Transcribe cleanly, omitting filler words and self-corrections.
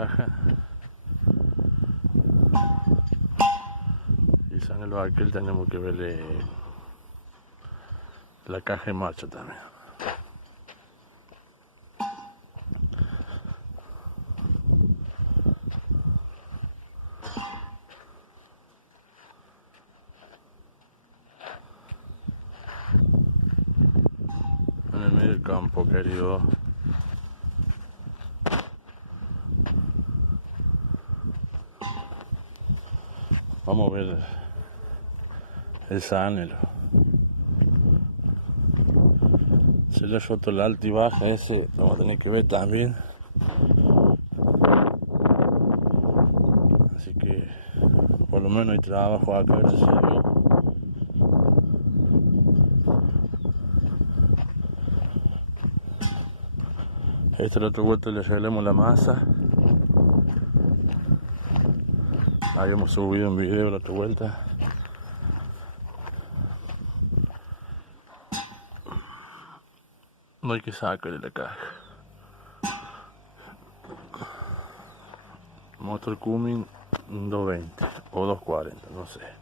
caja. Y en el barquil tenemos que verle la caja en marcha también. En el medio del campo, querido. Vamos a ver el Scania. Se le ha roto el alta y baja, ese vamos a tener que ver también. Así que por lo menos hay trabajo acá, gracias a Dios. Esta es la otra vuelta, le arreglamos la masa. Habíamos subido un video la otra vuelta. No hay que sacarle la caja. Motor Cumming 220 o 240, no sé.